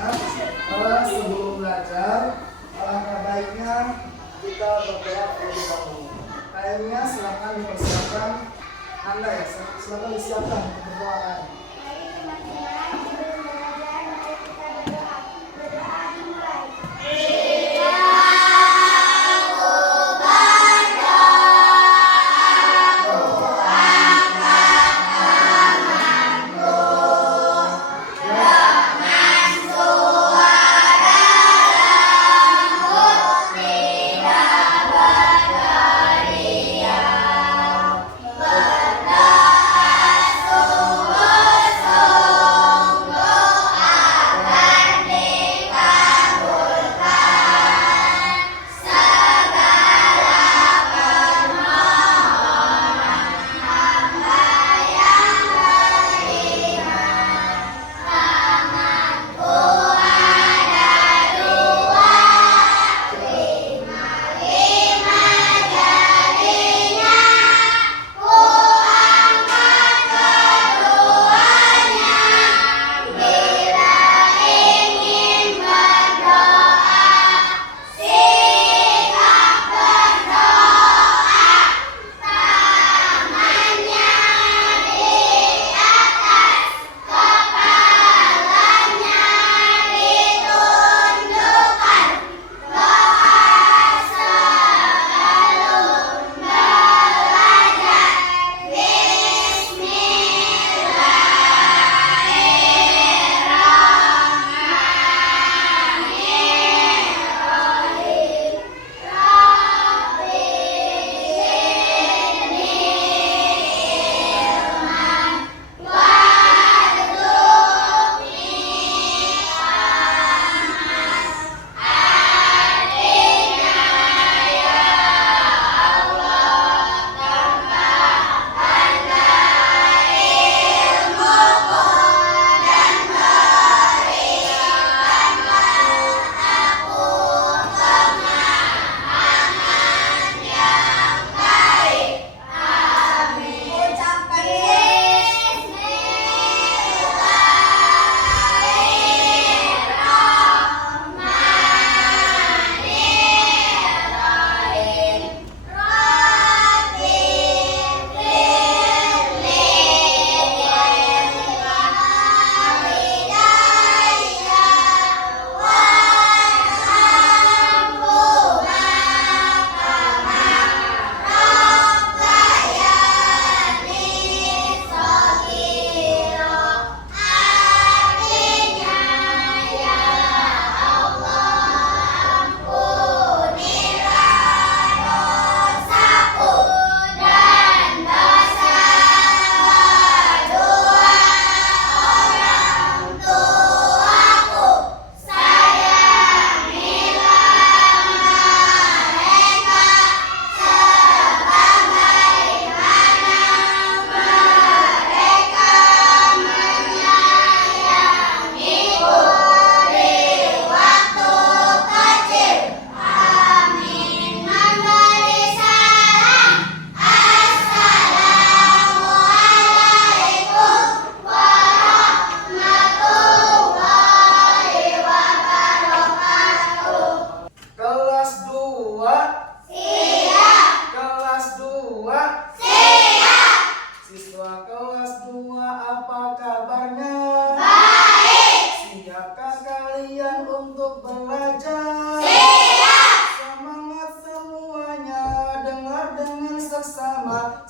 semuanya. Sebelum belajar, alangkah baiknya kita berdoa terlebih dahulu. Kayaknya silakan dipersiapkan Anda ya, silakan disiapkan untuk berdoa.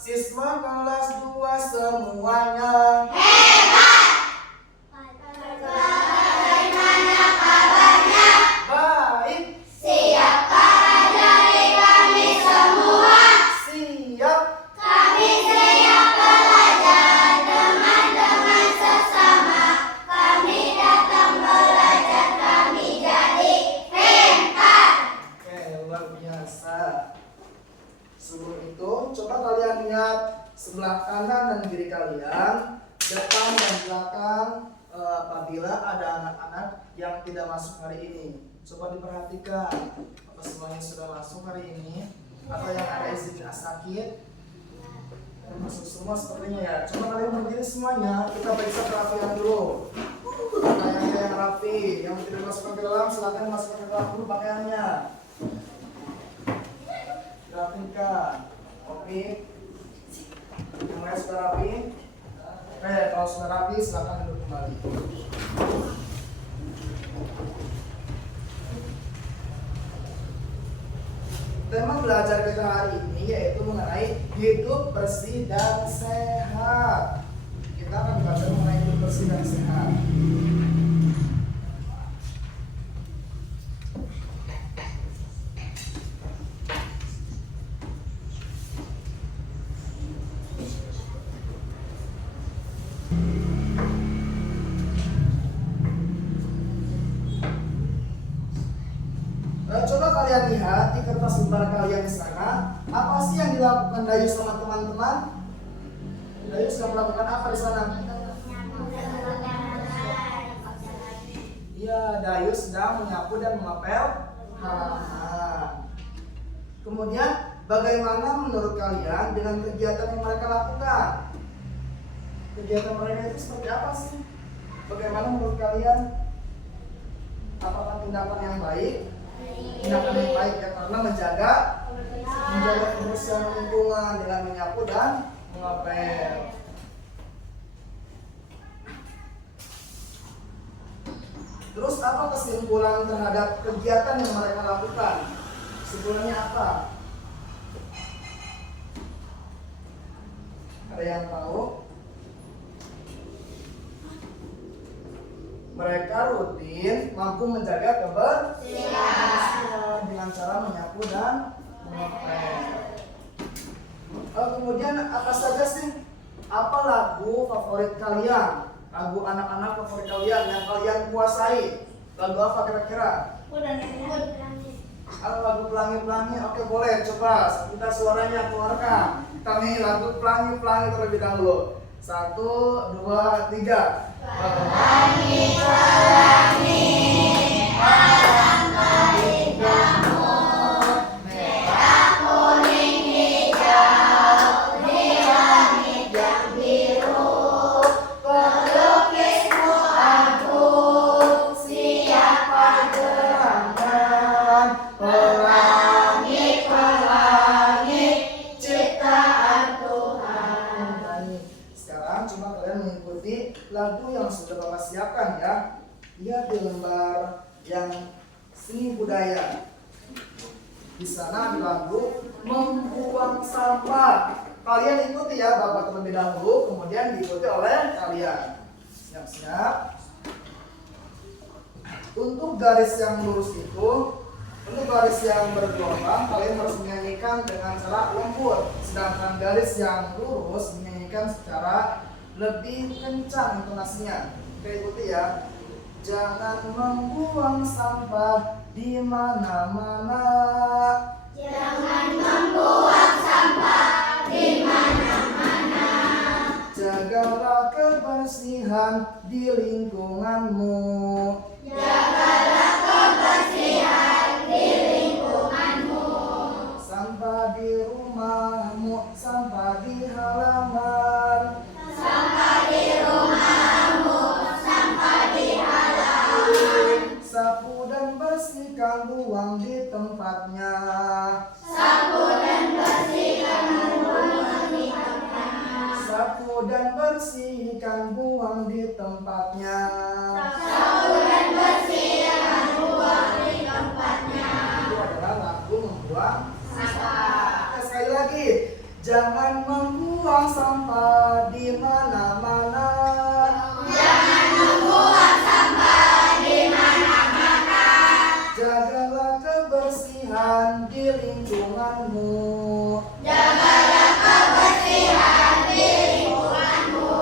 Siswa kelas 2 semuanya. Bagaimana kabarnya? Baik. Siapkah dari kami semua? Siap. Kami siap belajar teman-teman sesama. Kami datang belajar, kami jadi pintar. Oke, luar biasa. Sebelum itu, coba kalian lihat sebelah kanan dan kiri kalian, depan dan belakang, apabila ada anak-anak yang tidak masuk hari ini. Coba diperhatikan, apa semuanya sudah masuk hari ini? Atau yang ada izin sakit? Masuk semua sepertinya ya. Coba kalian berdiri semuanya, kita periksa kerapian dulu. Nah, yang rapi. Yang tidak masukkan ke dalam silakan masukkan ke dalam dulu pakaiannya. Rapikan. Oke. Yang lain sudah rapi. Kalau sudah rapi silakan duduk kembali. Tema belajar kita hari ini yaitu mengenai hidup bersih dan sehat. Kita akan belajar mengenai hidup bersih dan sehat. Coba kalian lihat di kertas lembar kalian di sana, apa sih yang dilakukan Dayus sama teman-teman? Dayus sedang melakukan apa di sana? Iya, Dayus sedang menyapu dan mengepel halaman. Kemudian, bagaimana menurut kalian dengan kegiatan yang mereka lakukan? Kegiatan mereka itu seperti apa sih? Bagaimana menurut kalian? Apakah tindakan yang baik? Tindakan yang baik ya, karena menjaga kebersihan lingkungan dengan menyapu dan mengepel. Terus apa kesimpulan terhadap kegiatan yang mereka lakukan? Kesimpulannya apa? Ada yang tahu? Mereka rutin mampu menjaga kebersihan dengan cara menyapu dan mengepel. Kemudian apa saja sih? Apa lagu favorit kalian? Lagu anak-anak favorit kalian yang kalian kuasai? Lagu apa kira-kira? Lagu Pelangi-Pelangi. Oke, boleh coba kita suaranya keluarkan. Kami lagu Pelangi-Pelangi terlebih dahulu. 1, 2, 3. Pelangi-pelangi, alangkah indahmu, merah, kuning, hijau, di langit yang biru. Pelukismu aku, siapa gerangan, pelangi-pelangi, ciptaan Tuhan. Sekarang coba kalian mengikuti lagu yang sudah Bapak siapkan ya. Lihat di lembar yang seni budaya. Di sana di lagu membuang sampah. Kalian ikuti ya Bapak terlebih dahulu, kemudian diikuti oleh kalian. Siap-siap. Untuk garis yang lurus itu, untuk garis yang bergelombang kalian harus menyanyikan dengan cara lembut. Sedangkan garis yang lurus dinyanyikan secara lebih kencang intonasinya. Oke, ikuti ya. Jangan membuang sampah di mana-mana. Jangan membuang sampah di mana-mana. Jagalah kebersihan di lingkunganmu. Jagalah kebersihan di lingkunganmu. Sampah di rumahmu, sampah di halaman. Sampah di rumahmu, sampah di halaman. Sapu dan bersihkan, buang di tempatnya. Sapu dan bersihkan, buang di tempatnya. Sapu dan bersihkan, buang di tempatnya. Sapu dan bersihkan, buang di tempatnya. Itu adalah lagu membuang Sampah. Sekali lagi, jangan membuang sampah di mana-mana. Jangan membuang sampah di mana-mana. Jagalah kebersihan di lingkunganmu. Jagalah kebersihan di lingkunganmu.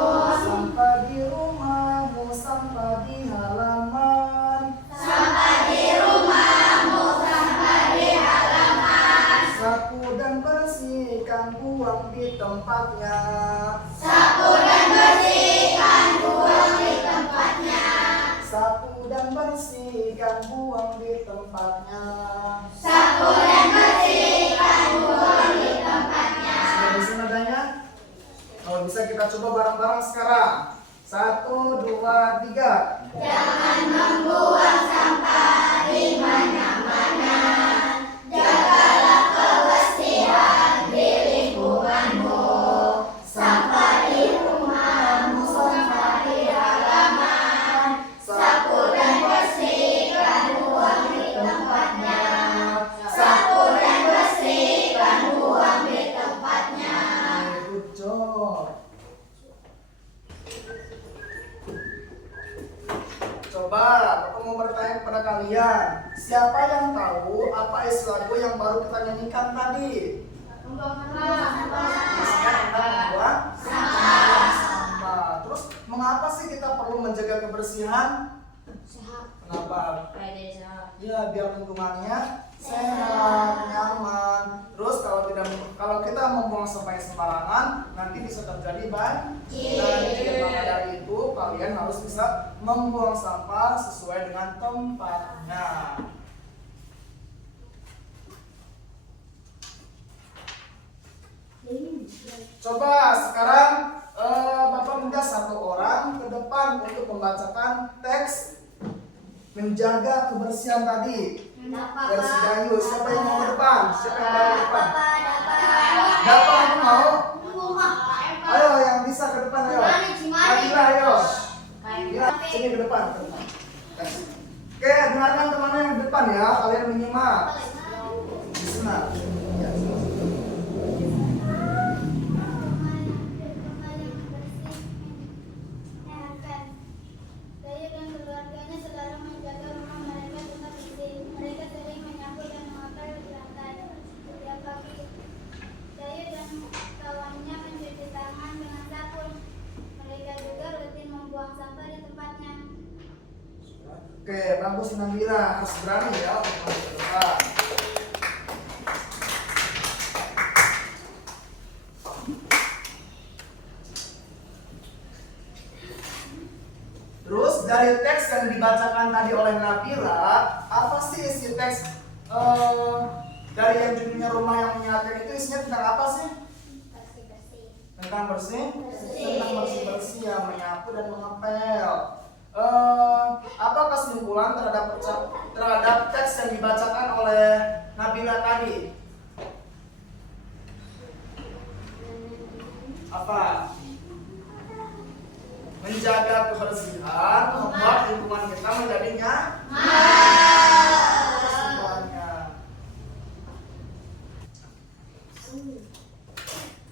Sampah di rumahmu, sampah di halaman. Sampah di rumahmu, sampah di halaman. Sapu dan bersihkan, buang di tempatnya. Sapu dan bersihkan, buang di tempatnya. Sapu dan bersihkan, buang di tempatnya. Sapu dan bersihkan, buang di tempatnya. Sudah bisa nadanya? Kalau bisa kita coba bareng-bareng sekarang. 1, 2, 3. Jangan membuang sampah di mana-mana. Jagalah kebersihan di lingkunganmu. Sampah di rumahmu, sampah di halaman. Sapu dan bersihkan, buang di tempatnya. Sapu dan bersihkan, buang di tempatnya. Good job. Coba, aku mau bertanya kepada kalian, siapa yang tahu apa isi lagu yang baru kita nyanyikan tadi? Isinya tentang membuang sampah. Terus, mengapa sih kita perlu menjaga kebersihan? Kenapa? Ya, biar lingkungannya sehat, nyaman. Terus kalau kita membuang sampah sembarangan, nanti bisa terjadi banjir. Maka dari itu kalian harus bisa membuang sampah sesuai dengan tempatnya. Coba sekarang Bapak minta satu orang ke depan untuk membacakan teks menjaga kebersihan tadi. Dari si Gayu, siapa yang mau ke depan? Siapa yang mau ke depan? Dapat aku mau? Ayo yang bisa ke depan ayo. Nabila ayo. Nabila sini ke depan. Oke, dengarkan temannya yang di depan ya. Kalian menyimak. Di sana. Ya. Saya dan keluarganya selalu menjaga rumah mereka tetap bersih. Mereka sering menyapu dan mengepel di lantai setiap pagi. Saya dan kawannya mencuci tangan dengan sabun. Mereka juga rutin membuang sampah di tempatnya. Oke, bagus Nabila. Harus berani ya untuk maju ke depan. Terus dari teks yang dibacakan tadi oleh Nabila, apa sih isi teks dari yang judulnya rumah yang menyehatkan itu isinya tentang apa sih? Bersih-bersih. Tentang bersih? Tentang bersih-bersih ya, menyapu dan mengepel. Apa kesimpulan terhadap teks yang dibacakan oleh Nabila tadi? Apa? Menjaga kebersihan, membuat lingkungan kita menjadi semuanya.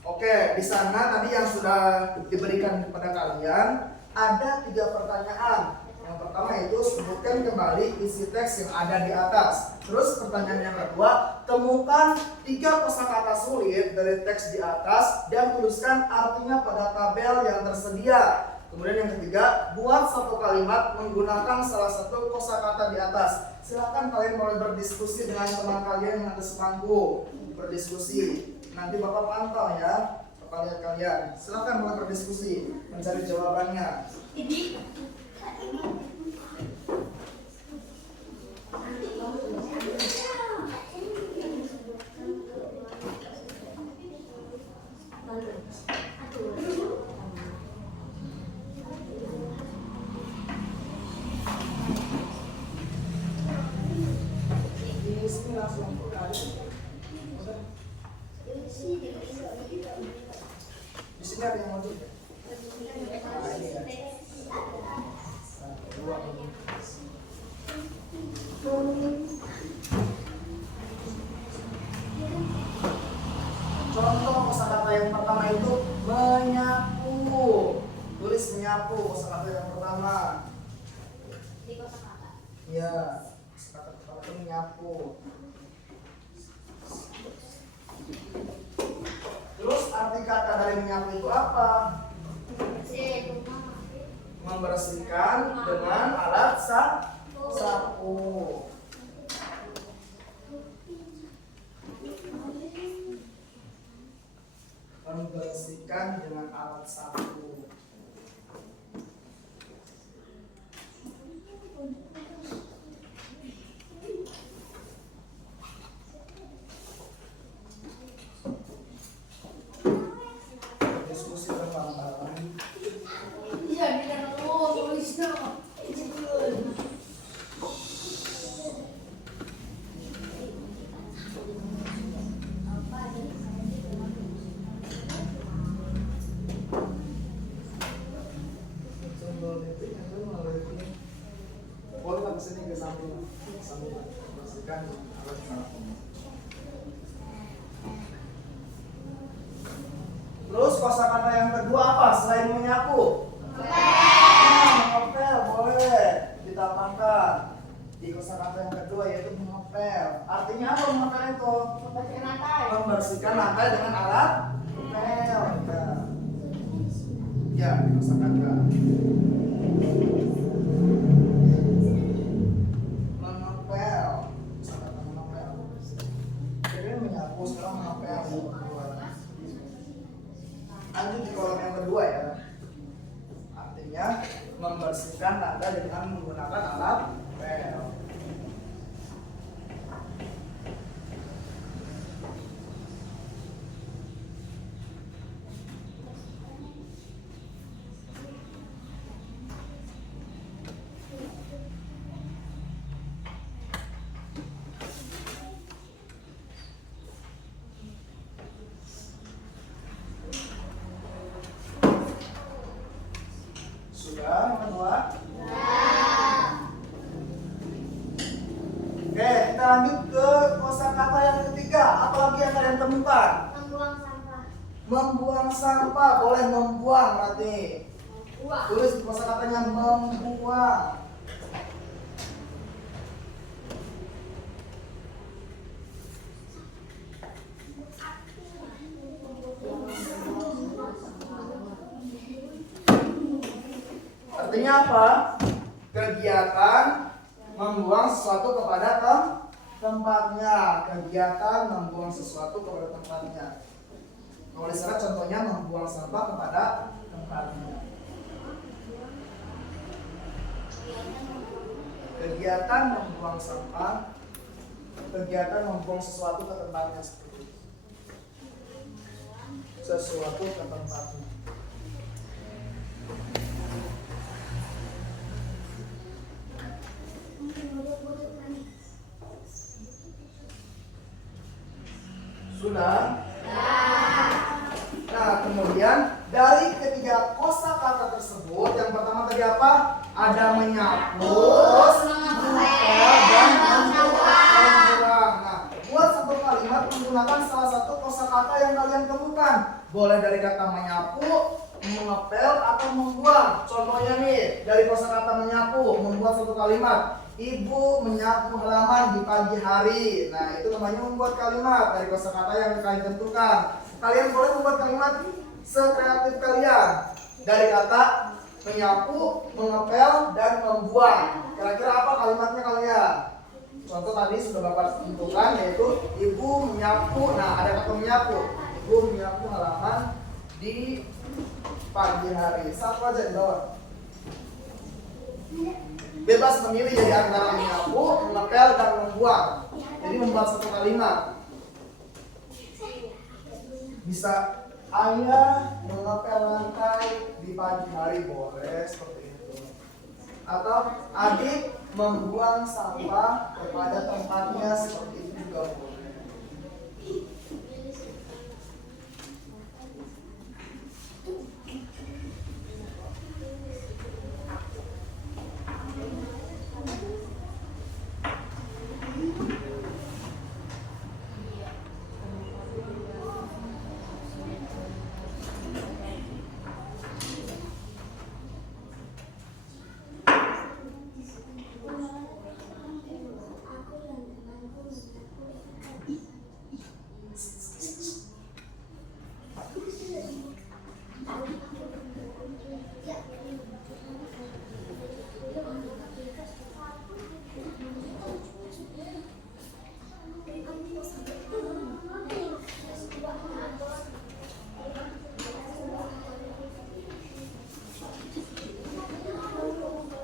Oke, di sana tadi yang sudah diberikan kepada kalian ada 3 pertanyaan. Yang pertama itu sebutkan kembali isi teks yang ada di atas. Terus pertanyaan yang kedua, temukan 3 kosakata sulit dari teks di atas dan tuliskan artinya pada tabel yang tersedia. Kemudian yang ketiga, buat satu kalimat menggunakan salah satu kosakata di atas. Silakan kalian boleh berdiskusi dengan teman kalian yang ada sepangku. Berdiskusi. Nanti Bapak pantau ya. Bapak lihat kalian. Silakan boleh berdiskusi, mencari jawabannya. Di sini langsung ada. Udah. Di sini ada yang mau juga. Nah, ini kan. 1, 2, 3. Contoh kosakata yang pertama itu menyapu. Tulis menyapu kosakata yang pertama. Di kosakata. Ya, kosakata pertama itu menyapu. Terus arti kata dari menyapu itu apa? Bersih rumah. Membersihkan dengan alat sapu. Membersihkan dengan alat sapu. Diskusi bareng-bareng. Iya, di dalam tulis dong. juga sambungan. Bersihkan alat saraf. Terus kosakata yang kedua apa selain menyapu? Mengepel boleh ditambahkan di kosakata yang kedua yaitu mengepel. Artinya apa mengepel itu? Membersihkan lantai dengan alat ngepel. Ya, di kosakata. Mengepel. Kosakata mengepel. Jadi menyapu sekarang mengepel. Lanjut di kolom yang kedua ya. Artinya membersihkan lantai dengan menggunakan alat pel. Sudah yang kedua? Oke, kita lanjut ke kosakata yang ketiga. Apa lagi yang kalian temukan? Membuang sampah. Membuang sampah, boleh membuang berarti. Tulis di kosakatanya membuang. Artinya apa? Kegiatan membuang sesuatu kepada tempatnya. Kegiatan membuang sesuatu kepada tempatnya. Kalau di sana contohnya membuang sampah kepada tempatnya. Kegiatan membuang sampah, kegiatan membuang sesuatu ke tempatnya. Sesuatu ke tempatnya. Sudah? Nah, kemudian dari ketiga kosakata tersebut, yang pertama tadi apa? Ada menyapu, terus mengepel, dan membuang. Nah, buat satu kalimat menggunakan salah satu kosakata yang kalian temukan. Boleh dari kata menyapu, mengepel, atau membuang. Contohnya nih, dari kosakata menyapu, membuat satu kalimat. Ibu menyapu halaman di pagi hari. Nah, itu namanya membuat kalimat dari kosakata yang kalian tentukan. Kalian boleh membuat kalimat sekreatif kalian dari kata menyapu, mengepel, dan membuang. Kira-kira apa kalimatnya kalian? Contoh tadi sudah Bapak tentukan yaitu ibu menyapu. Nah, ada kata menyapu. Ibu menyapu halaman di pagi hari. Satu aja di bawah. Bebas memilih dari antara menyapu, mengepel, dan membuang. Jadi membuat satu kalimat. Bisa ayah mengepel lantai di pagi hari, boleh seperti itu. Atau adik membuang sampah kepada tempatnya, seperti itu juga boleh.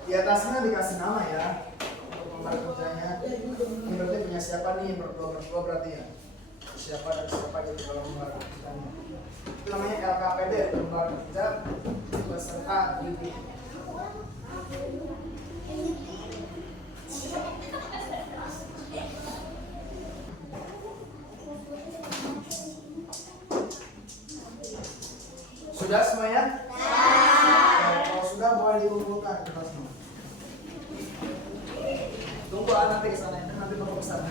Di atasnya dikasih nama ya untuk lembar kerjanya. Ini berarti punya siapa nih, berdua berarti ya. Siapa dan siapa gitu kalau lembar kerjanya. Itu namanya LKPD, lembar kerja peserta didik. Sudah semuanya? Kalau sudah boleh dikumpulkan kertasnya. Tunggu nanti ke sana, nanti bawa ke sana.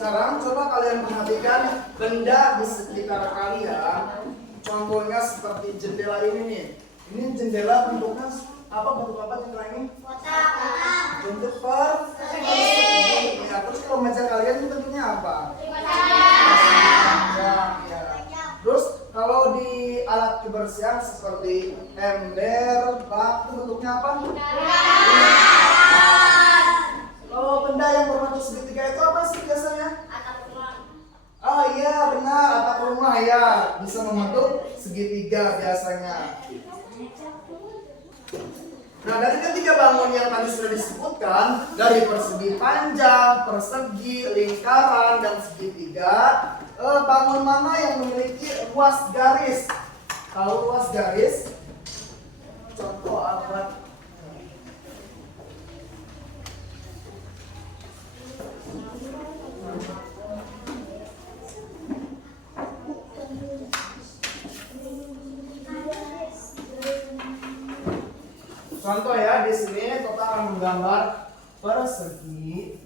Sekarang coba kalian perhatikan benda di sekitar kalian. Contohnya seperti jendela ini nih. Ini jendela bentuknya apa? Bentuk apa jendela ini? Bentuk persegi. Ya, terus kalau meja kalian ini bentuknya apa? Panjang, ya. Terus kalau di alat kebersihan seperti ember, bak, itu bentuknya apa? Kalau benda yang berbentuk segitiga itu apa sih biasanya? Oh iya benar, atap rumah ya, bisa membentuk segitiga biasanya. Nah, dari ketiga bangun yang tadi sudah disebutkan, dari persegi panjang, persegi, lingkaran, dan segitiga, bangun mana yang memiliki ruas garis? Tahu ruas garis? Contoh apa? Contoh ya, di sini kita akan menggambar persegi.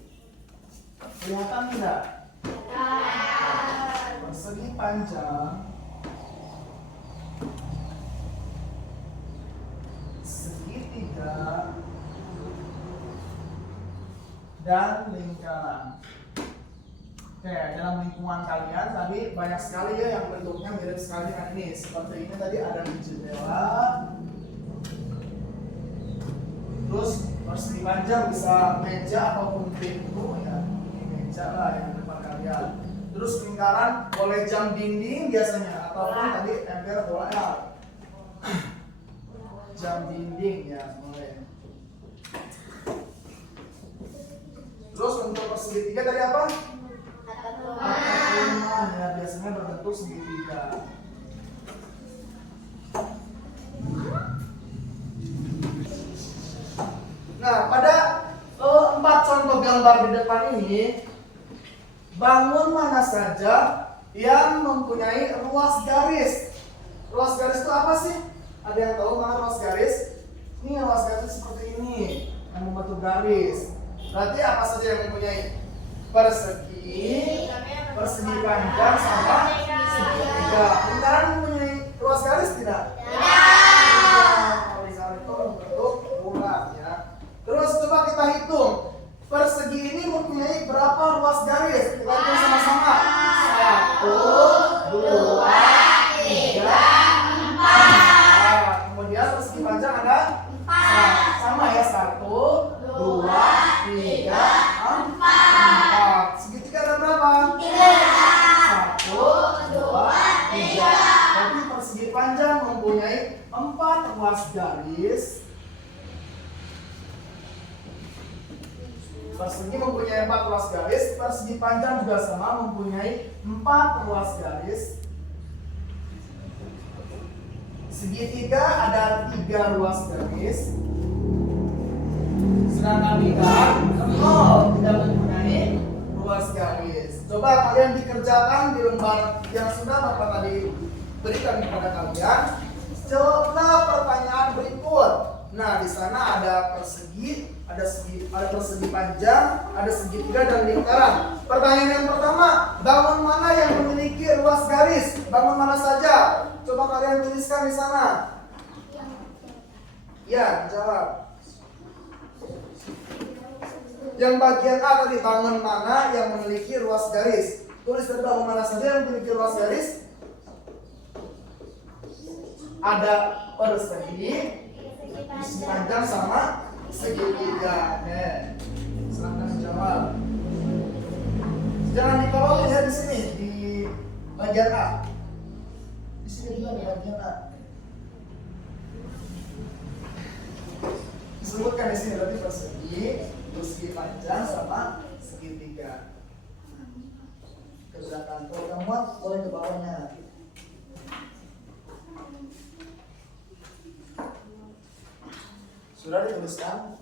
Kelihatan tidak? Persegi panjang, segitiga, dan lingkaran. Oke, dalam lingkungan kalian tadi banyak sekali ya yang bentuknya mirip sekali dengan ini. Seperti ini tadi ada di jendela. Terus persegi panjang bisa meja ataupun pintu ya. Ini meja lah yang depan kalian. Terus lingkaran boleh jam dinding biasanya ataupun tadi ember bola ya. Jam dinding ya boleh. Terus untuk persegitiga tadi apa? Atap rumah ya biasanya berbentuk segitiga. Nah, pada 4 contoh gambar di depan ini, bangun mana saja yang mempunyai ruas garis? Ruas garis itu apa sih? Ada yang tahu mana ruas garis? Ini ruas garis seperti ini, yang membentuk garis. Berarti apa saja yang mempunyai? Persegi, persegi panjang, sama segitiga. Lingkaran mempunyai ruas garis tidak? Tidak. Lingkaran itu membentuk bulat ya. Terus coba kita hitung. Persegi ini mempunyai berapa ruas garis? Kita hitung sama-sama. 1, 2, 3, 4. Kemudian persegi panjang ada 4. Sama ya, 1, 2, 3, 4. Segitiga ada berapa? 1, 2, 3. Jadi persegi panjang mempunyai 4 ruas garis. Persegi mempunyai 4 ruas garis, persegi panjang juga sama mempunyai 4 ruas garis. Segitiga ada 3 ruas garis. Sedangkan lingkaran 0 tidak mempunyai ruas garis. Coba kalian dikerjakan di lembar yang sudah Bapak tadi berikan kepada kalian. Coba pertanyaan berikut. Nah, di sana ada persegi, ada persegi panjang, ada segitiga dan lingkaran. Pertanyaan yang pertama, bangun mana yang memiliki ruas garis? Bangun mana saja? Coba kalian tuliskan di sana. Ya, jawab. Yang bagian A tadi, bangun mana yang memiliki ruas garis? Tulis tadi bangun mana saja yang memiliki ruas garis? Ada persegi, persegi panjang sama segitiga. Silahkan jawab. Jangan dikolong ya di sini di bagian A. Di sini juga di bagian A. Disebutkan di sini berarti persegi, persegi panjang. panjang sama segitiga. Kerjakan. Kalau kamu muat, boleh ke bawahnya. Sudah dituliskan?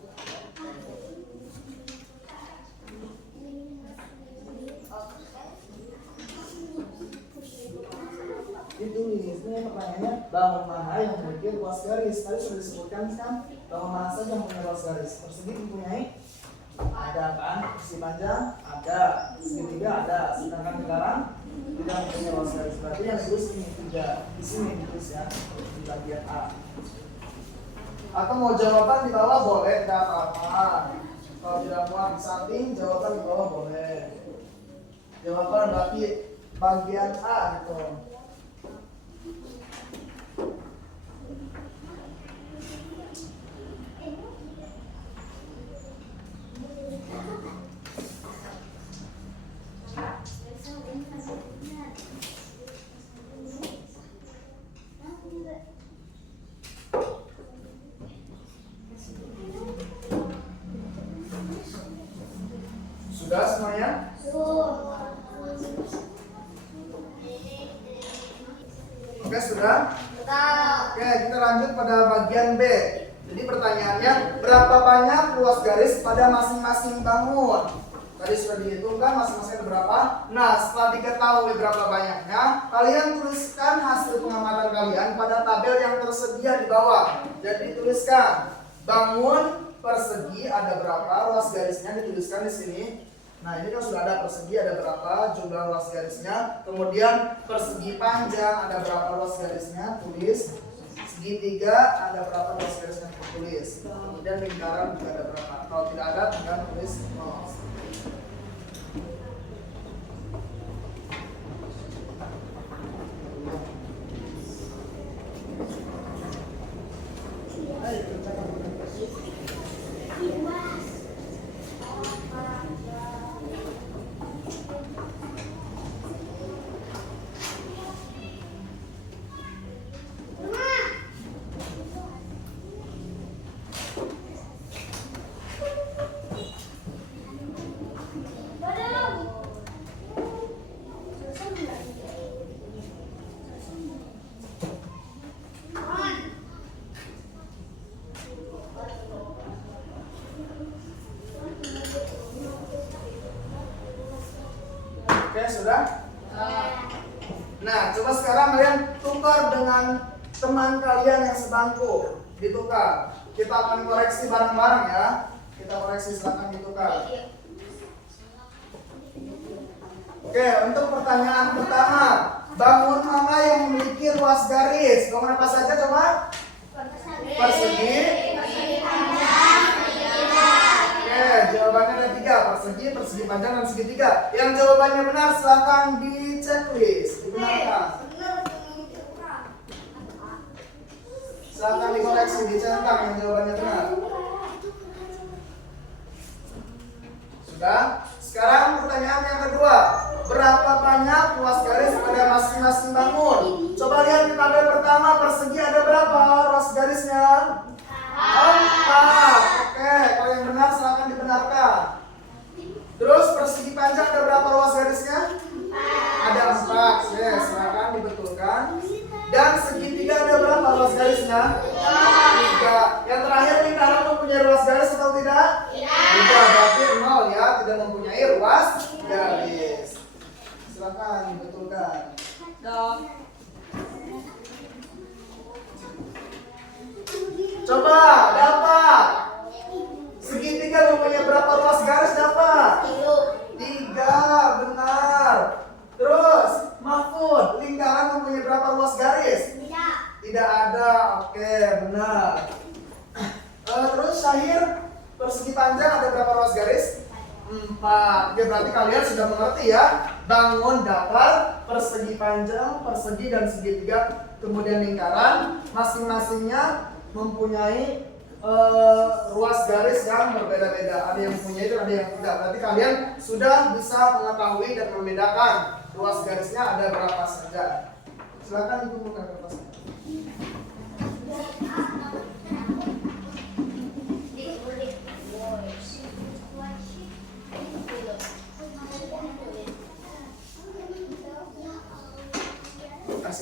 Ditulis. Ini pertanyaannya, bangun mana yang memiliki luas garis? Tadi sudah disebutkan kan, bangun mana saja yang punya luas garis? Persegi mempunyai? Ada kan? Persegi panjang? Ada. Segitiga ada. Sedangkan lingkaran tidak mempunyai luas garis. Berarti yang ditulis ini 3. Di sini ditulis ya, di bagian A. Atau mau jawaban di bawah boleh, tidak apa-apa. Kalau tidak muat di samping, jawaban di bawah boleh. Jawaban berarti bagian A gitu. Sudah semuanya? Oke, sudah? Oke, kita lanjut pada bagian B. Jadi pertanyaannya, berapa banyak luas garis pada masing-masing bangun? Tadi sudah dihitungkan masing-masing ada berapa. Nah, setelah diketahui berapa banyaknya, kalian tuliskan hasil pengamatan kalian pada tabel yang tersedia di bawah. Jadi tuliskan bangun persegi ada berapa, luas garisnya dituliskan di sini. Nah, ini kan sudah ada persegi ada berapa, jumlah luas garisnya. Kemudian persegi panjang ada berapa luas garisnya, tulis. Segitiga ada berapa luas garisnya, tulis. Kemudian lingkaran juga ada berapa. Kalau tidak ada, tinggal tulis 0. Oke, sudah? Nah, coba sekarang kalian tukar dengan teman kalian yang sebangku. Ditukar. Kita akan koreksi bareng-bareng ya. Kita koreksi, silakan ditukar. Oke, untuk pertanyaan pertama, bangun mana yang memiliki luas garis? Bangun apa saja coba? Persegi. Oke, jawabannya ada 3, persegi, persegi panjang, dan segitiga. Yang jawabannya benar silahkan di checklist, dibenarkan. Silahkan dikoreksi, dicentang yang jawabannya benar. Sudah? Sekarang pertanyaan yang kedua, berapa banyak luas garis pada masing-masing bangun? Coba lihat di tabel pertama, persegi ada berapa luas garisnya? 4. Oke, kalau yang benar silahkan dibenarkan. Terus persegi panjang ada berapa luas garisnya? Ada 4. Oke, silahkan dibetulkan. Dan segitiga ada berapa luas garisnya? 3. Yang terakhir, lingkaran mempunyai luas garis atau tidak? Tidak. Berarti 0 ya, tidak mempunyai luas garis. Silahkan dibetulkan. Coba dapat. Segitiga mempunyai berapa luas garis dapat? 3, benar. Terus Mahfud, lingkaran mempunyai berapa luas garis? Tidak ada. Oke, benar. Terus Syahir, persegi panjang ada berapa luas garis? 4. Oke, berarti kalian sudah mengerti ya. Bangun datar, persegi panjang, persegi dan segitiga, kemudian lingkaran, masing-masingnya mempunyai ruas garis yang berbeda-beda. Ada yang punya itu, ada yang tidak. Berarti kalian sudah bisa mengetahui dan membedakan luas garisnya ada berapa saja. Silakan Ibu buka kertasnya.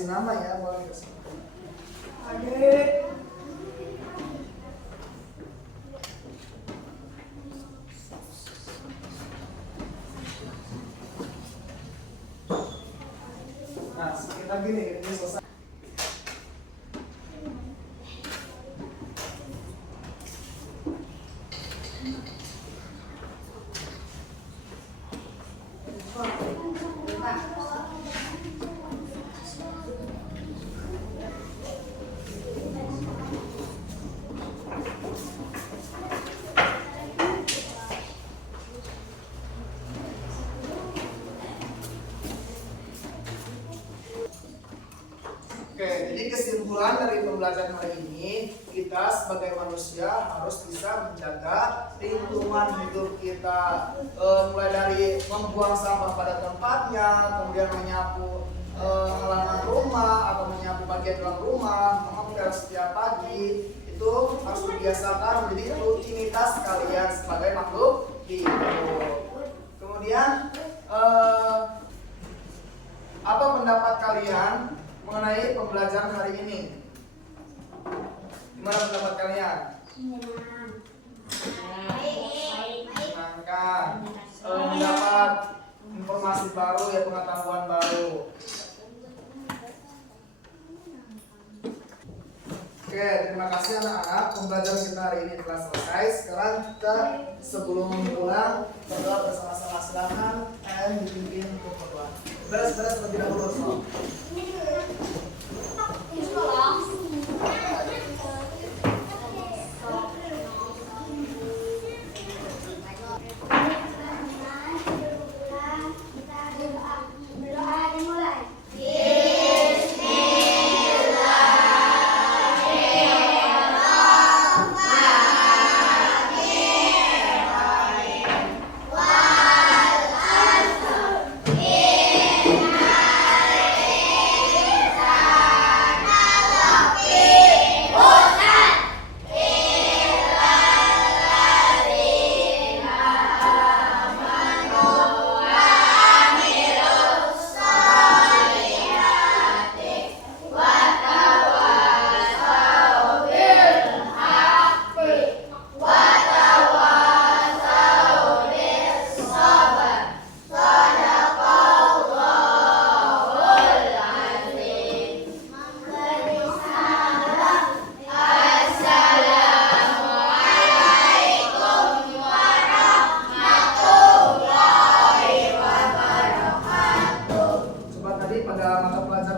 kasih nama ya, boleh kasih nama. Adik. Nah, sedikit lagi nih, ini selesai. Oke, jadi kesimpulan dari pembelajaran hari ini, kita sebagai manusia harus bisa menjaga lingkungan hidup kita, mulai dari membuang sampah pada tempatnya, kemudian menyapu halaman rumah atau menyapu bagian dalam rumah, mengepel setiap pagi. Itu harus dibiasakan menjadi rutinitas kalian sebagai makhluk hidup. Kemudian apa pendapat kalian mengenai pembelajaran hari ini? Gimana pendapat kalian? Menyenangkan. Mendapat informasi baru ya, pengetahuan baru. Oke, terima kasih anak-anak. Pembelajaran kita hari ini telah selesai. Sekarang kita sebelum pulang berdoa bersama-sama. Silakan dipimpin untuk berdoa. Beres-beres terlebih dahulu.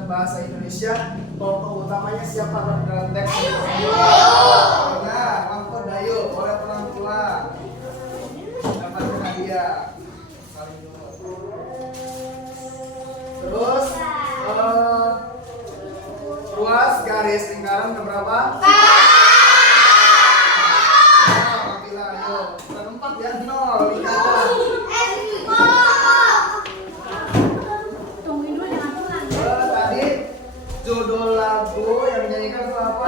Bahasa Indonesia, tokoh utamanya siapa dalam teks? Nah, Mangko Dayo oleh orang tua. Dapatkan hadiah. Terus ruas garis lingkaran keberapa? Apabila ayo, keempat ya, 0 lingkaran. Judul lagu yang dinyanyikan itu apa?